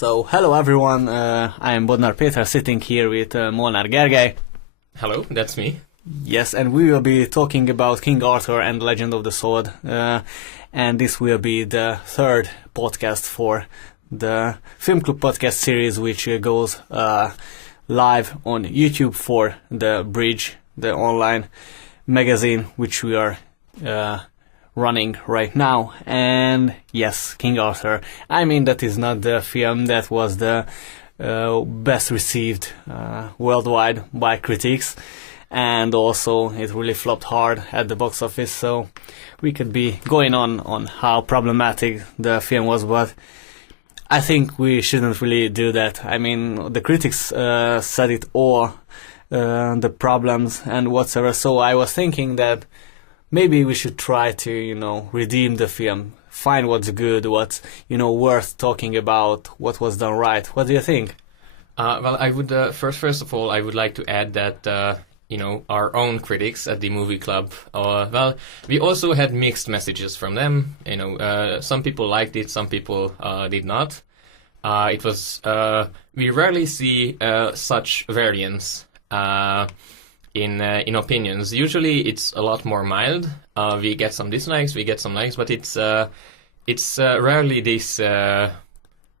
So, hello everyone, I am Bodnár Péter sitting here with Molnár Gergely. Hello, that's me. Yes, and we will be talking about King Arthur and the Legend of the Sword. And this will be the third podcast for the Film Club podcast series, which goes live on YouTube for the Bridge, the online magazine, which we are running right now. And yes, King Arthur. I mean, that is not the film that was the best received worldwide by critics, and also it really flopped hard at the box office, so we could be going on how problematic the film was, but I think we shouldn't really do that. I mean, the critics said it all, the problems and whatsoever, so I was thinking that maybe we should try to, redeem the film, find what's good, what's, worth talking about, what was done right. What do you think? Well, I would, first of all, I would like to add that, our own critics at the movie club, we also had mixed messages from them. Some people liked it, some people did not. It was, we rarely see such variance in opinions. Usually it's a lot more mild. We get some dislikes, we get some likes, but it's rarely this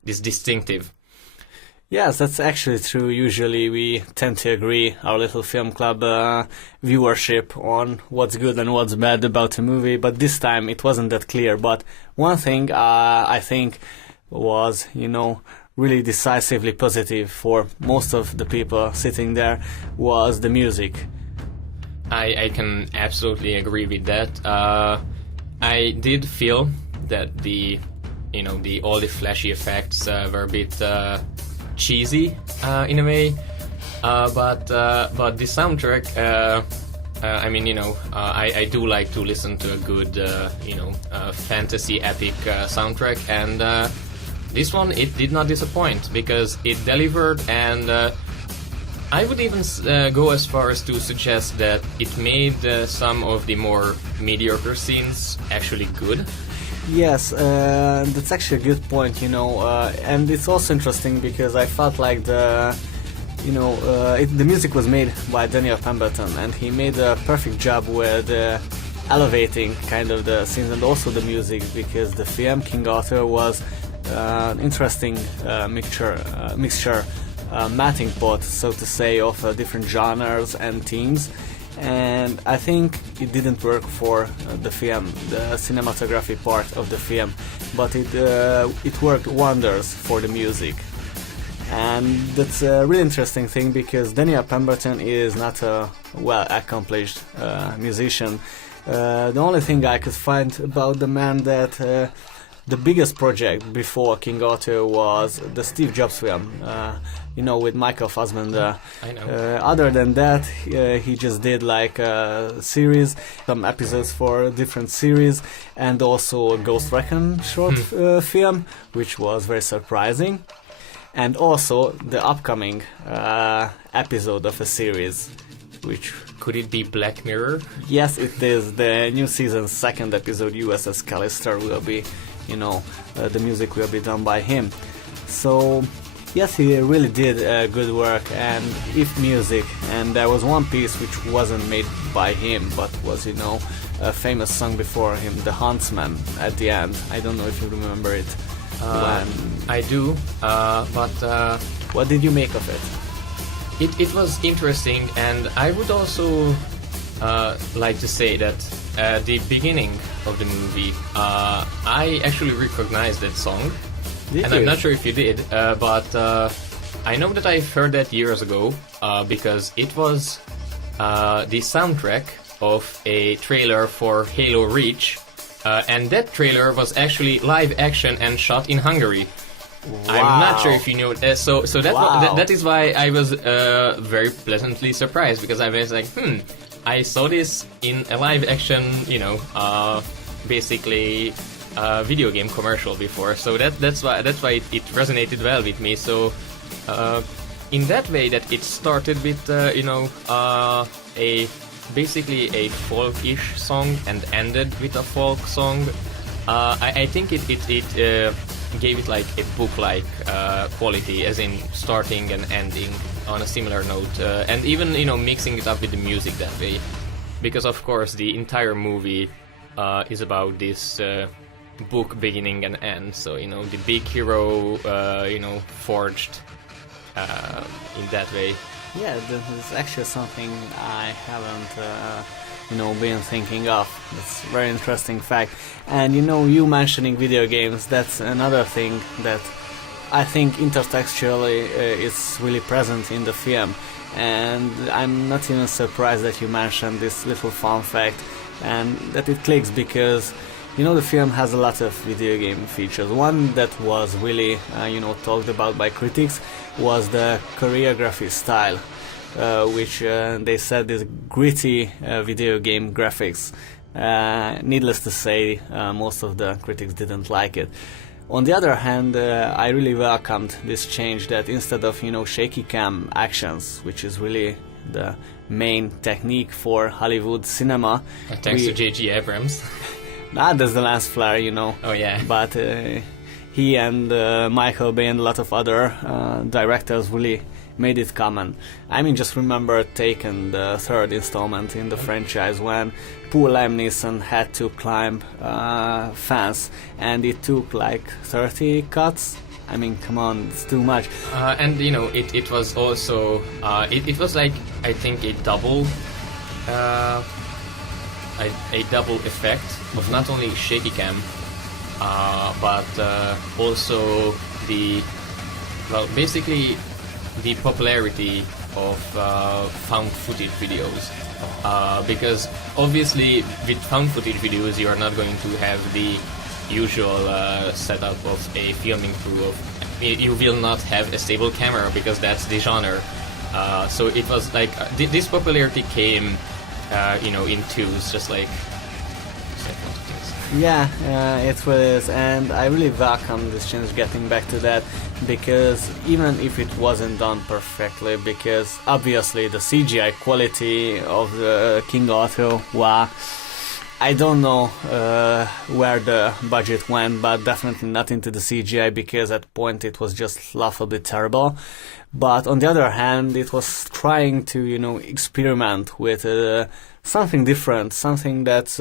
distinctive. Yes, that's actually true. Usually we tend to agree, our little film club viewership, on what's good and what's bad about a movie, but this time it wasn't that clear. But one thing I think was, really decisively positive for most of the people sitting there was the music. I can absolutely agree with that. I did feel that all the flashy effects were a bit cheesy in a way, but the soundtrack, I do like to listen to a good fantasy epic soundtrack, and this one, it did not disappoint because it delivered, and I would even go as far as to suggest that it made some of the more mediocre scenes actually good. Yes, that's actually a good point, and it's also interesting because I felt like the music was made by Daniel Pemberton, and he made a perfect job with elevating kind of the scenes and also the music, because the film King Arthur was an interesting mixture, melting pot, so to say, of different genres and themes. And I think it didn't work for the film, the cinematography part of the film, but it worked wonders for the music. And that's a really interesting thing, because Daniel Pemberton is not a well-accomplished musician. The only thing I could find about the man that the biggest project before King Arthur was the Steve Jobs film, with Michael Fassbender. I know. Other than that, he just did like a series, some episodes for different series, and also a Ghost Recon short film, which was very surprising. And also the upcoming episode of a series, which... Could it be Black Mirror? Yes, it is. The new season's second episode, USS Callister, will be, the music will be done by him. So, yes, he really did good work, and if music, and there was one piece which wasn't made by him, but was, a famous song before him, The Huntsman, at the end. I don't know if you remember it. I do, but... What did you make of it? It was interesting, and I would also like to say that at the beginning of the movie, I actually recognized that song. Did you? I'm not sure if you did, but I know that I've heard that years ago, because it was the soundtrack of a trailer for Halo Reach, and that trailer was actually live action and shot in Hungary. Wow. I'm not sure if you knew it. So Wow. that is why I was very pleasantly surprised, because I was like, I saw this in a live action, basically video game commercial before. So that's why it resonated well with me. So in that way, that it started with basically a folk-ish song and ended with a folk song. I think it gave it like a book-like quality, as in starting and ending on a similar note, and even mixing it up with the music that way, because of course the entire movie is about this book beginning and end. So the big hero forged in that way. Yeah, this is actually something I haven't been thinking of. It's a very interesting fact. And you mentioning video games, that's another thing that I think intertextually is really present in the film. And I'm not even surprised that you mentioned this little fun fact and that it clicks, because the film has a lot of video game features. One that was really talked about by critics was the choreography style, which they said is gritty video game graphics. Needless to say, most of the critics didn't like it. On the other hand, I really welcomed this change, that instead of shaky cam actions, which is really the main technique for Hollywood cinema, thanks to J.G. Abrams. There's the lens flare, Oh yeah. But he and Michael Bay and a lot of other directors really made it common. I mean, just remember Taken, the third installment in the franchise, when poor Liam Neeson had to climb fence, and it took like 30 cuts. I mean, come on, it's too much. And it was also it was like, I think, a double effect of not only shaky cam, but also basically the popularity of found footage videos. Because obviously with found footage videos you are not going to have the usual setup of a filming crew. You will not have a stable camera, because that's the genre. So it was like this popularity came in twos, just like Yeah, it was, and I really welcome this change, getting back to that, because even if it wasn't done perfectly, because obviously the CGI quality of the King Arthur, wow, I don't know where the budget went, but definitely not into the CGI, because at point it was just laughably terrible. But on the other hand, it was trying to, experiment with something different, something that's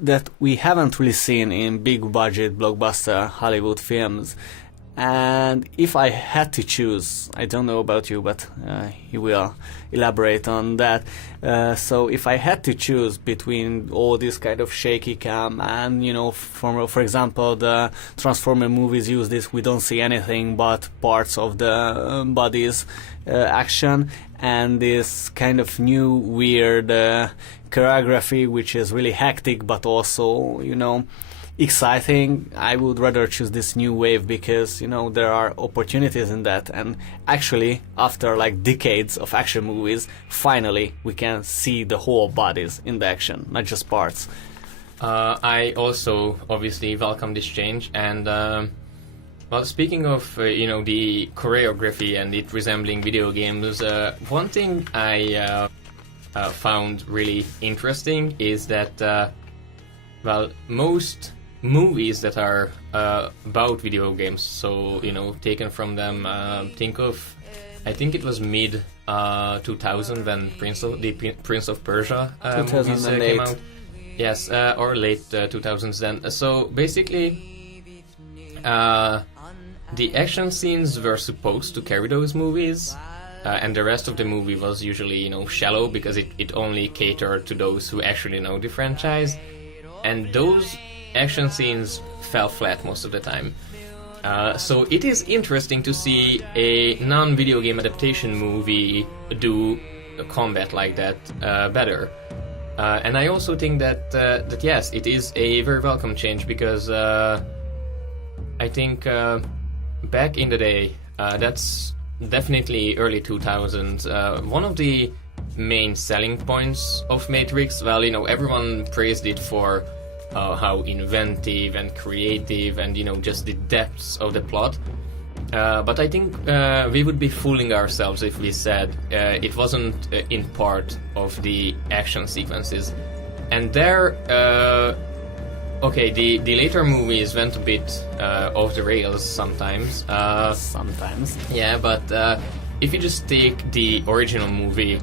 that we haven't really seen in big budget blockbuster Hollywood films. And if I had to choose, I don't know about you, but he will elaborate on that. So if I had to choose between all this kind of shaky cam and, for example, the Transformer movies use this, we don't see anything but parts of the body's action, and this kind of new weird choreography, which is really hectic but also, exciting, I would rather choose this new wave, because there are opportunities in that. And actually, after like decades of action movies, finally we can see the whole bodies in the action, not just parts. I also obviously welcome this change, and well, speaking of the choreography and it resembling video games, one thing I found really interesting is that most movies that are about video games, so taken from them, I think it was mid 2000 when Prince of Persia movies came out. Yes, or late 2000s then. So basically, the action scenes were supposed to carry those movies, and the rest of the movie was usually shallow, because it only catered to those who actually know the franchise. And those action scenes fell flat most of the time. So it is interesting to see a non-video game adaptation movie do combat like that better. And I also think that yes, it is a very welcome change, because I think back in the day, that's definitely early 2000s, one of the main selling points of Matrix, everyone praised it for how inventive and creative and just the depths of the plot, but I think we would be fooling ourselves if we said it wasn't in part of the action sequences. And there Okay, the later movies went a bit off the rails sometimes. Sometimes. Yeah, but if you just take the original movie,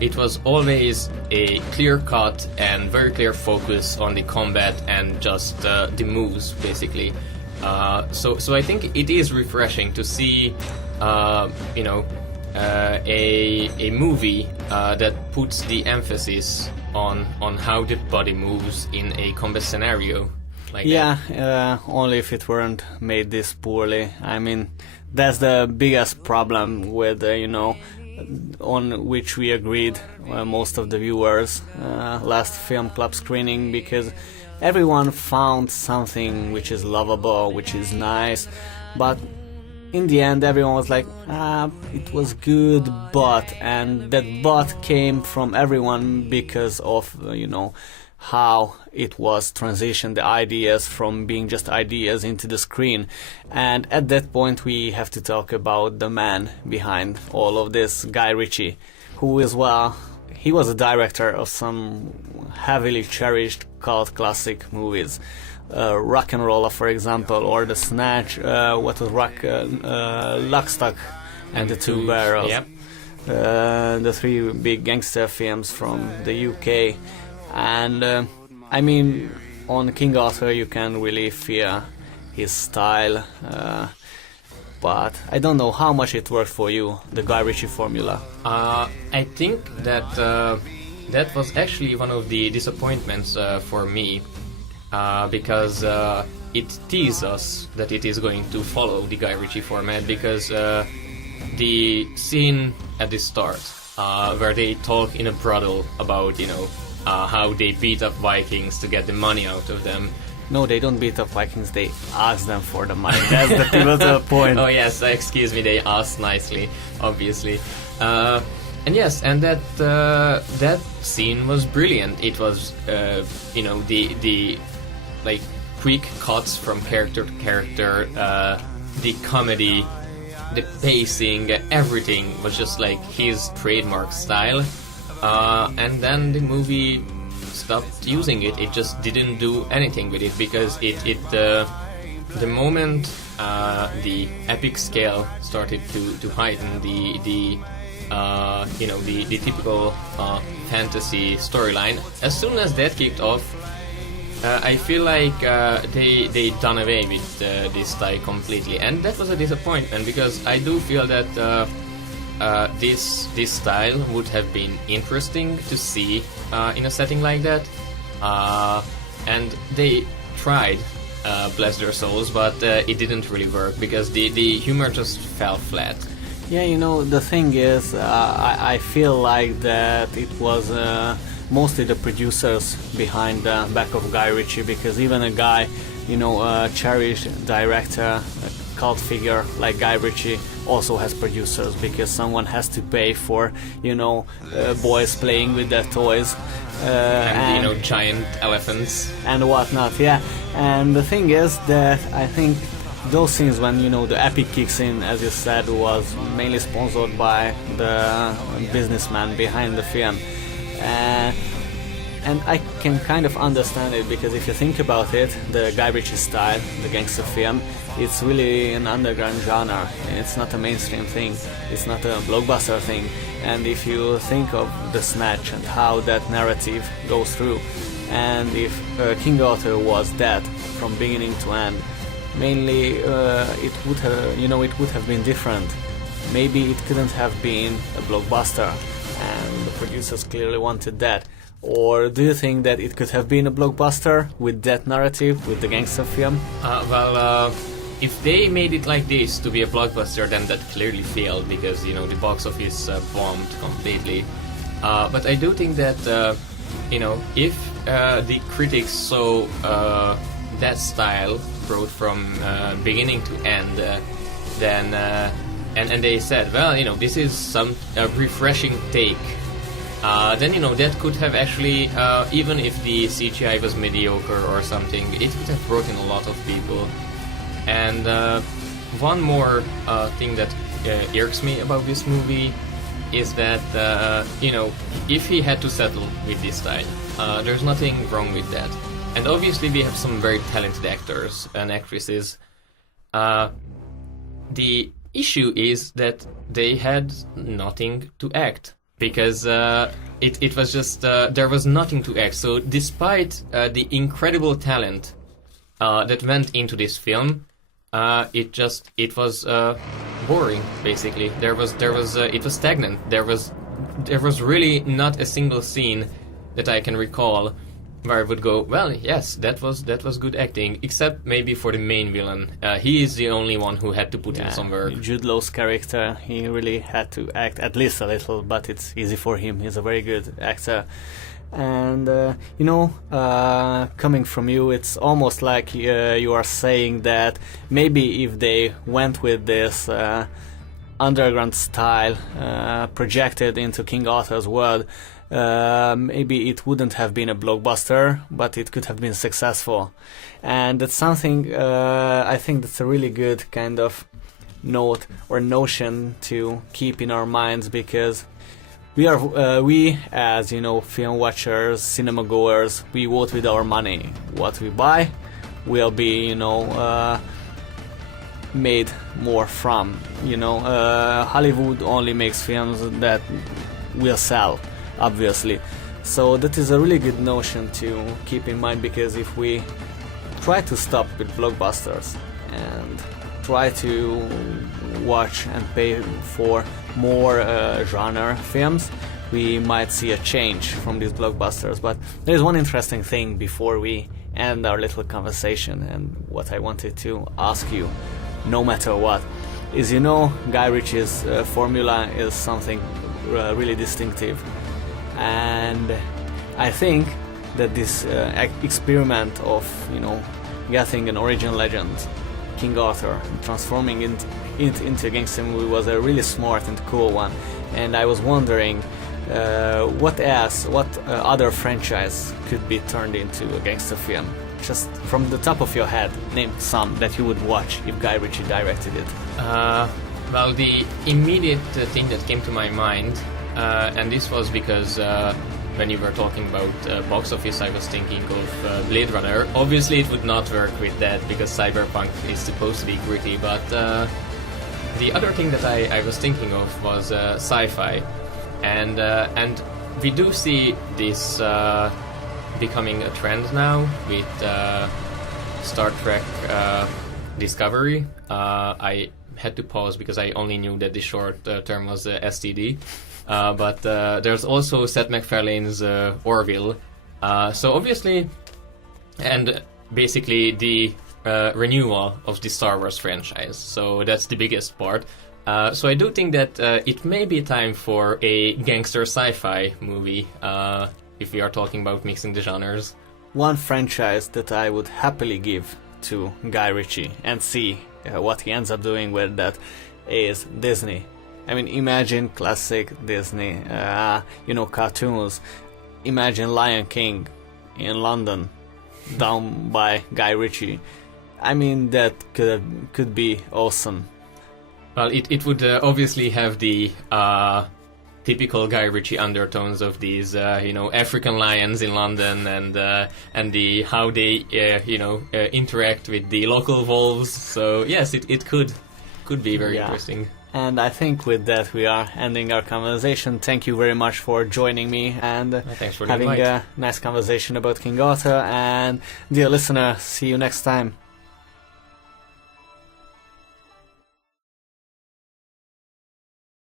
it was always a clear cut and very clear focus on the combat and just the moves, basically. So I think it is refreshing to see, a movie that puts the emphasis on how the body moves in a combat scenario. Like only if it weren't made this poorly. I mean, that's the biggest problem with, on which we agreed, most of the viewers, last film club screening, because everyone found something which is lovable, which is nice, but in the end everyone was like, it was good, and that but came from everyone because of, how it was transitioned, the ideas from being just ideas into the screen. And at that point we have to talk about the man behind all of this, Guy Ritchie, who is, he was a director of some heavily cherished cult classic movies. Rock and Roller, for example, or The Snatch, Lock, Stock and the Two Barrels. Yep. The three big gangster films from the UK. And I mean, on King Arthur you can really feel his style, but I don't know how much it worked for you, the Guy Ritchie formula. I think that that was actually one of the disappointments for me, because it teased us that it is going to follow the Guy Ritchie format, because the scene at the start, where they talk in a brothel about, how they beat up Vikings to get the money out of them. No, they don't beat up Vikings, they ask them for the money. That's the pivotal point. Oh yes, excuse me, they asked nicely, obviously. And yes, and that scene was brilliant. It was, the like quick cuts from character to character, the comedy, the pacing, everything was just like his trademark style. And then the movie stopped using it. It just didn't do anything with it, because the moment the epic scale started to heighten, the typical fantasy storyline, as soon as that kicked off, I feel like they done away with this style completely, and that was a disappointment, because I do feel that this style would have been interesting to see in a setting like that, and they tried, bless their souls, but it didn't really work, because the humor just fell flat. Yeah, the thing is, I feel like that it was mostly the producers behind the back of Guy Ritchie, because even a guy, a cherished director, a cult figure like Guy Ritchie also has producers, because someone has to pay for, boys playing with their toys. And giant elephants. And whatnot, yeah. And the thing is that I think those scenes when, the epic kicks in, as you said, was mainly sponsored by the businessman behind the film. And I can kind of understand it, because if you think about it, the Guy Ritchie style, the gangster film, it's really an underground genre. It's not a mainstream thing. It's not a blockbuster thing. And if you think of The Snatch and how that narrative goes through, and if King Arthur was that from beginning to end, mainly it would have been different. Maybe it couldn't have been a blockbuster, and the producers clearly wanted that. Or do you think that it could have been a blockbuster with that narrative, with the gangster film? If they made it like this to be a blockbuster, then that clearly failed, because the box office bombed completely. But I do think that if the critics saw that style brought from beginning to end, then and they said, well, this is some refreshing take. Then that could have actually, even if the CGI was mediocre or something, it would have brought in a lot of people. And one more thing that irks me about this movie is that if he had to settle with this style, there's nothing wrong with that. And obviously we have some very talented actors and actresses. The issue is that they had nothing to act, because it was just there was nothing to act. So despite the incredible talent that went into this film, it was boring. Basically, it was stagnant. There was really not a single scene that I can recall where I would go, well, yes, that was good acting, except maybe for the main villain. He is the only one who had to put in some work. Jude Law's character, he really had to act at least a little, but it's easy for him. He's a very good actor. And, coming from you, it's almost like you are saying that maybe if they went with this underground style projected into King Arthur's world, maybe it wouldn't have been a blockbuster, but it could have been successful. And that's something I think that's a really good kind of note or notion to keep in our minds, because we as film watchers, cinema goers, we vote with our money. What we buy will be made more from. Hollywood only makes films that will sell, obviously. So that is a really good notion to keep in mind, because if we try to stop with blockbusters and try to watch and pay for more genre films, we might see a change from these blockbusters. But there is one interesting thing before we end our little conversation, and what I wanted to ask you, no matter what, is Guy Ritchie's formula is something really distinctive. And I think that this experiment of getting an origin legend, King Arthur, and transforming it into a gangster movie was a really smart and cool one. And I was wondering what other franchise could be turned into a gangster film. Just from the top of your head, name some that you would watch if Guy Ritchie directed it. Well, the immediate thing that came to my mind, and this was because when you were talking about box office, I was thinking of Blade Runner. Obviously, it would not work with that because cyberpunk is supposed to be gritty, but the other thing that I was thinking of was sci-fi, and we do see this becoming a trend now with Star Trek Discovery. I had to pause because I only knew that the short term was STD. But there's also Seth MacFarlane's Orville. So obviously, and basically the renewal of the Star Wars franchise. So that's the biggest part. So I do think that it may be time for a gangster sci-fi movie, if we are talking about mixing the genres. One franchise that I would happily give to Guy Ritchie and see what he ends up doing with that is Disney. I mean, imagine classic Disney, cartoons. Imagine Lion King in London, done by Guy Ritchie. I mean, that could be awesome. Well, it would obviously have the typical Guy Ritchie undertones of these, African lions in London, and the how they, interact with the local wolves. So yes, it could be very interesting. And I think with that we are ending our conversation. Thank you very much for joining me and thanks for having a nice conversation about King Arthur. And dear listener, see you next time.